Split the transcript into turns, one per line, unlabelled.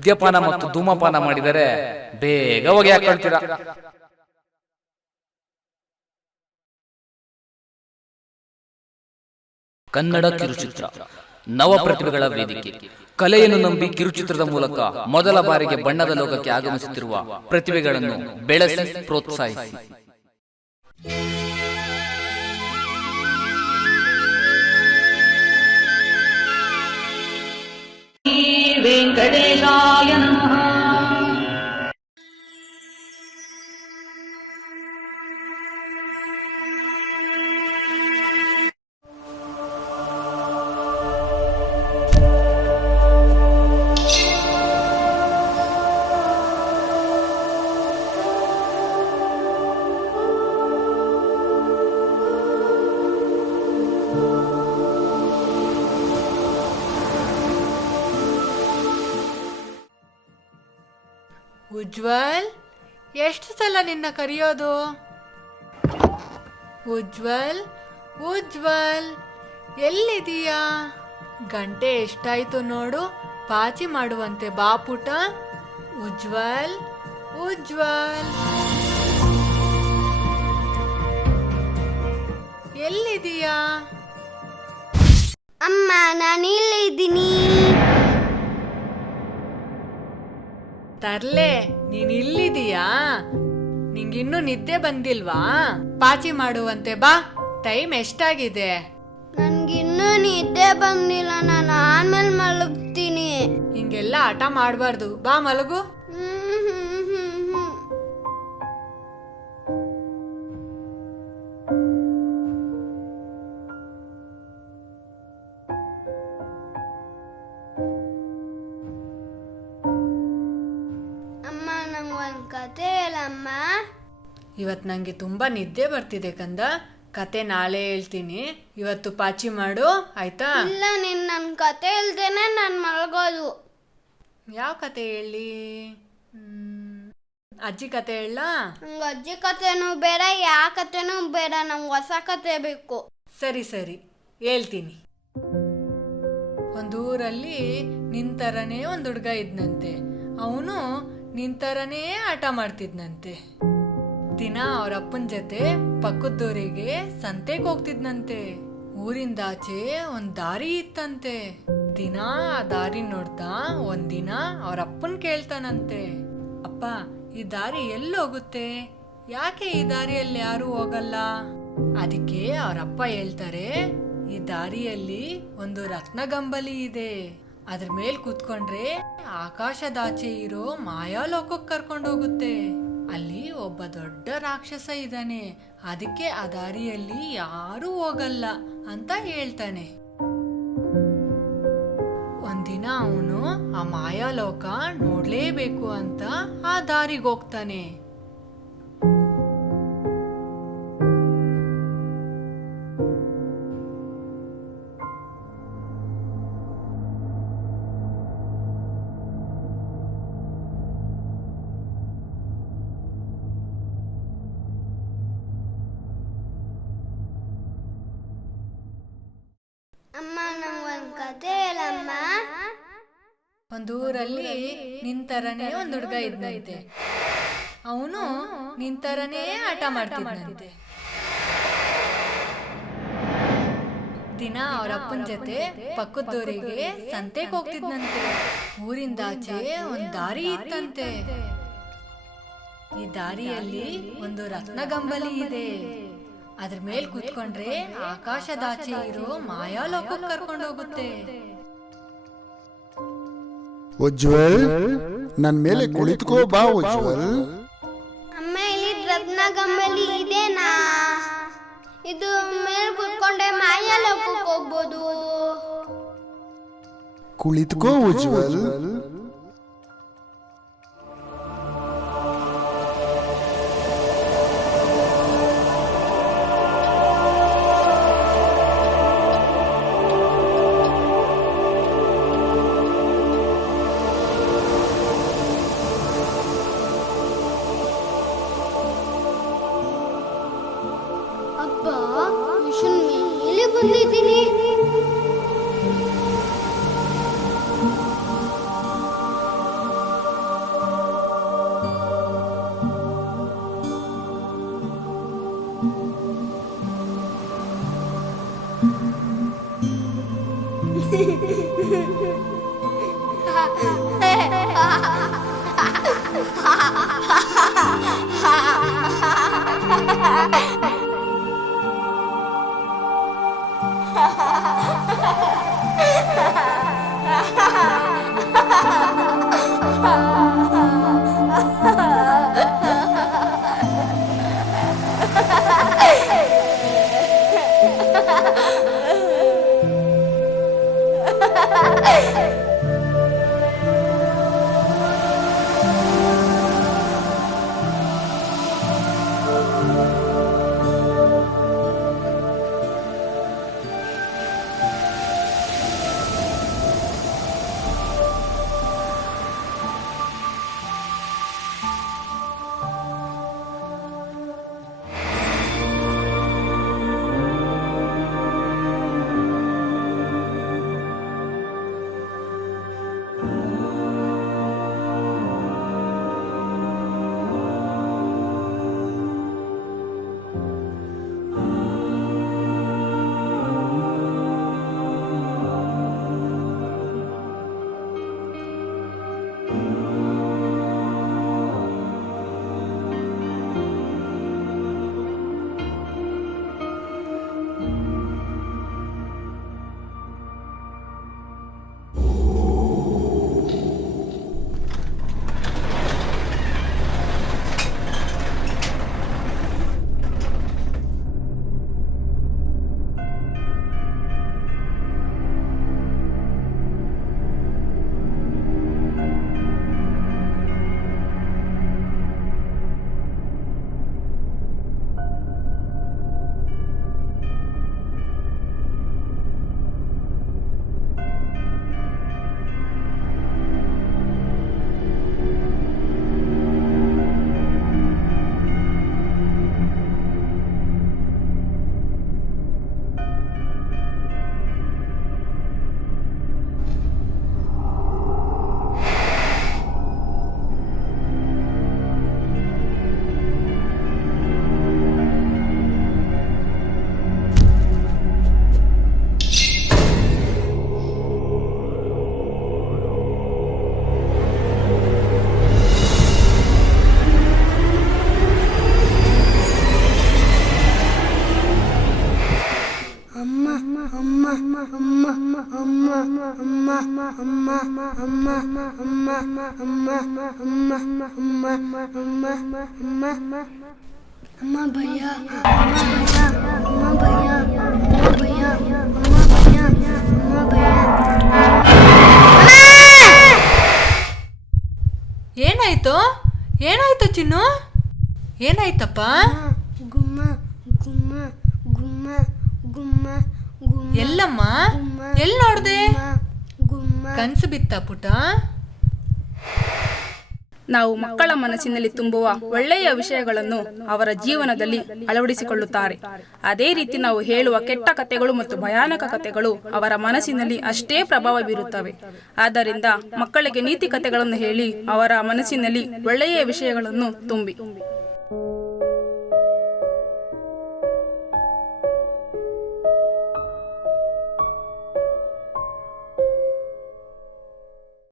ಮದ್ಯಪಾನ ಮತ್ತು ಧೂಮಪಾನ ಮಾಡಿದರೆ ಬೇಗ ಹೊಗೆ ಹಾಕೊಳ್ತೀರಾ ಕನ್ನಡ ಕಿರುಚಿತ್ರ. ನವ ಪ್ರತಿಭೆಗಳ ವೇದಿಕೆ. ಕಲೆಯನ್ನು ನಂಬಿ ಕಿರುಚಿತ್ರದ ಮೂಲಕ ಮೊದಲ ಬಾರಿಗೆ ಬಣ್ಣದ ಲೋಕಕ್ಕೆ ಆಗಮಿಸುತ್ತಿರುವ ಪ್ರತಿಭೆಗಳನ್ನು ಬೆಳೆಸಿ ಪ್ರೋತ್ಸಾಹಿಸಿ.
नमः
ಉಜ್ವಲ್, ಎಷ್ಟು ಸಲ ನಿನ್ನ ಕರೆಯೋದು? ಉಜ್ವಲ್ ಉಜ್ವಲ್ ಎಲ್ಲಿದೀಯಾ ಗಂಟೆ ಎಷ್ಟಾಯ್ತು ನೋಡು, ಪಾಚಿ ಮಾಡುವಂತೆ ಬಾಪುಟ. ಉಜ್ವಲ್ ಉಜ್ವಲ್. ಎಲ್ಲಿದೀಯಾ
ಅಮ್ಮ ನಾನು ಇಲ್ಲಿದ್ದೀನಿ
ತರ್ಲೆ ನೀನ್ ಇಲ್ಲಿದೀಯಾ ನಿಂಗಿನ್ನೂ ನಿದ್ದೆ ಬಂದಿಲ್ವಾ? ಪಾಚಿ ಮಾಡುವಂತೆ ಬಾ ಟೈಮ್ ಎಷ್ಟಾಗಿದೆ?
ನನ್ಗಿನ್ನೂ ನಿದ್ದೆ ಬಂದಿಲ್ಲ ನಾನು ಆಮೇಲೆ ಮಲಗ್ತೀನಿ.
ಹಿಂಗೆಲ್ಲ ಆಟ ಮಾಡಬಾರ್ದು. ಬಾ ಮಲಗು.
ಕತೆ ಹೇಳಮ್ಮ?
ಇವತ್ ನಂಗೆ ತುಂಬಾ ನಿದ್ದೆ ಬರ್ತಿದೆ ಕಂದ. ಕತೆ ನಾಳೆ ಹೇಳ್ತೀನಿ. ಇವತ್ತು ಪಾಚಿ ಮಾಡು ಆಯ್ತಾ?
ಇಲ್ಲ ನೀನ್ ನನ್ ಕತೆ ಹೇಳ್ದೇನೆ ನಾನು ಮಲಗೋದು.
ಯಾವ ಕತೆ ಹೇಳಿ? ಅಜ್ಜಿ ಕತೆ ಹೇಳ
ನಂಗೆ ಅಜ್ಜಿ ಕತೆನೂ ಬೇಡ ಯಾವ ಕತೆನೂ ಬೇಡ ನಂಗೆ ಹೊಸ ಕತೆ ಬೇಕು.
ಸರಿ ಸರಿ ಹೇಳ್ತೀನಿ. ಒಂದೂರಲ್ಲಿ ನಿಂತರನೇ ಒಂದು ಹುಡುಗ ಇದ್ನಂತೆ. ಅವನು ನಿಂತರನೇ ಆಟ ಮಾಡ್ತಿದ್ನಂತೆ. ದಿನ ಅವ್ರ ಅಪ್ಪನ ಜೊತೆ ಪಕ್ಕದೂರಿಗೆ ಸಂತೆಗೆ ಹೋಗ್ತಿದ್ನಂತೆ. ಊರಿಂದಾಚೆ ಒಂದ್ ದಾರಿ ಇತ್ತಂತೆ. ದಿನ ಆ ದಾರಿ ನೋಡ್ತಾ ಒಂದಿನ ಅವ್ರ ಅಪ್ಪನ್ ಕೇಳ್ತಾನಂತೆ. ಅಪ್ಪ, ಈ ದಾರಿ ಎಲ್ಲಿ ಹೋಗುತ್ತೆ? ಯಾಕೆ ಈ ದಾರಿಯಲ್ಲಿ ಯಾರು ಹೋಗಲ್ಲ? ಅದಕ್ಕೆ ಅವರಪ್ಪ ಹೇಳ್ತಾರೆ, ಈ ದಾರಿಯಲ್ಲಿ ಒಂದು ರತ್ನಗಂಬಲಿ ಇದೆ. ಅದ್ರ ಮೇಲ್ ಕೂತ್ಕೊಂಡ್ರೆ ಆಕಾಶದಾಚೆ ಇರೋ ಮಾಯಾಲೋಕಕ್ಕೆ ಕರ್ಕೊಂಡು ಹೋಗುತ್ತೆ. ಅಲ್ಲಿ ಒಬ್ಬ ದೊಡ್ಡ ರಾಕ್ಷಸ ಇದ್ದಾನೆ. ಅದಕ್ಕೆ ಆ ದಾರಿಯಲ್ಲಿ ಯಾರೂ ಹೋಗಲ್ಲ ಅಂತ ಹೇಳ್ತಾನೆ. ಒಂದಿನ ಅವನು ಆ ಮಾಯಾಲೋಕ ನೋಡ್ಲೇಬೇಕು ಅಂತ ಆ ದಾರಿಗೆ ಒಂದೂರಲ್ಲಿ ನಿಂತರನೇ ಒಂದು ಹುಡುಗ ಇದ್ದಂತೆ ಅವನು ನಿಂತರನೇ ಆಟ ಮಾಡ್ತಿದ್ದಂತೆ ದಿನ ಅವರಪ್ಪನ ಅಪ್ಪನ ಜೊತೆ ಪಕ್ಕದೂರಿಗೆ ಸಂತೆಗೆ ಹೋಗ್ತಿದ್ನಂತೆ. ಊರಿಂದಾಚೆ ಒಂದು ದಾರಿ ಇತ್ತಂತೆ. ಈ ದಾರಿಯಲ್ಲಿ ಒಂದು ರತ್ನಗಂಬಲಿ ಇದೆ. ಅದ್ರ ಮೇಲೆ ಕೂತ್ಕೊಂಡ್ರೆ ಆಕಾಶದಾಚೆ ಇರೋ ಮಾಯಾಲೋಕಕ್ಕೆ ಕರ್ಕೊಂಡು ಹೋಗುತ್ತೆ.
ಉಜ್ವಲ್ ನನ್ ಮೇಲೆ ಕುಳಿತುಕೋ ಬಾ ಉಜ್ವಲ್
ಅಮ್ಮ ಇಲ್ಲಿ ರತ್ನ ಗಂಬಲಿ ಇದೆನಾ? ಇದು ಮೇಲೆ ಕೂತ್ಕೊಂಡೆ ಮಾಯಾ ಲೋಕಕ್ಕೆ ಹೋಗ್ಬೋದು.
ಕುಳಿತುಕೋ ಉಜ್ವಲ್
滴滴滴！哈哈哈哈哈哈哈哈哈哈！ಅಮ್ಮ ಭಯ ಅಮ್ಮ ಭಯ ಅಮ್ಮ ಭಯ ಅಮ್ಮ ಭಯ ಅಮ್ಮ ಭಯ
ಏನಾಯ್ತು ಏನಾಯ್ತು ಚಿನ್ನು ಏನಾಯ್ತಪ್ಪ
ಗುಮ್ಮ ಗುಮ್ಮ ಗುಮ್ಮ ಗುಮ್ಮ ಗುಮ್ಮ
ಎಲ್ಲಮ್ಮ? ಎಲ್ಲಿ ನೋಡ್ದೆ? ಕನ್ಸು ಬಿತ್ತ ಪುಟ?
ನಾವು ಮಕ್ಕಳ ಮನಸ್ಸಿನಲ್ಲಿ ತುಂಬುವ ಒಳ್ಳೆಯ ವಿಷಯಗಳನ್ನು ಅವರ ಜೀವನದಲ್ಲಿ ಅಳವಡಿಸಿಕೊಳ್ಳುತ್ತಾರೆ. ಅದೇ ರೀತಿ ನಾವು ಹೇಳುವ ಕೆಟ್ಟ ಕಥೆಗಳು ಮತ್ತು ಭಯಾನಕ ಕಥೆಗಳು ಅವರ ಮನಸ್ಸಿನಲ್ಲಿ ಅಷ್ಟೇ ಪ್ರಭಾವ ಬೀರುತ್ತವೆ. ಆದ್ದರಿಂದ ಮಕ್ಕಳಿಗೆ ನೀತಿ ಕಥೆಗಳನ್ನು ಹೇಳಿ ಅವರ ಮನಸ್ಸಿನಲ್ಲಿ ಒಳ್ಳೆಯ ವಿಷಯಗಳನ್ನು ತುಂಬಿ.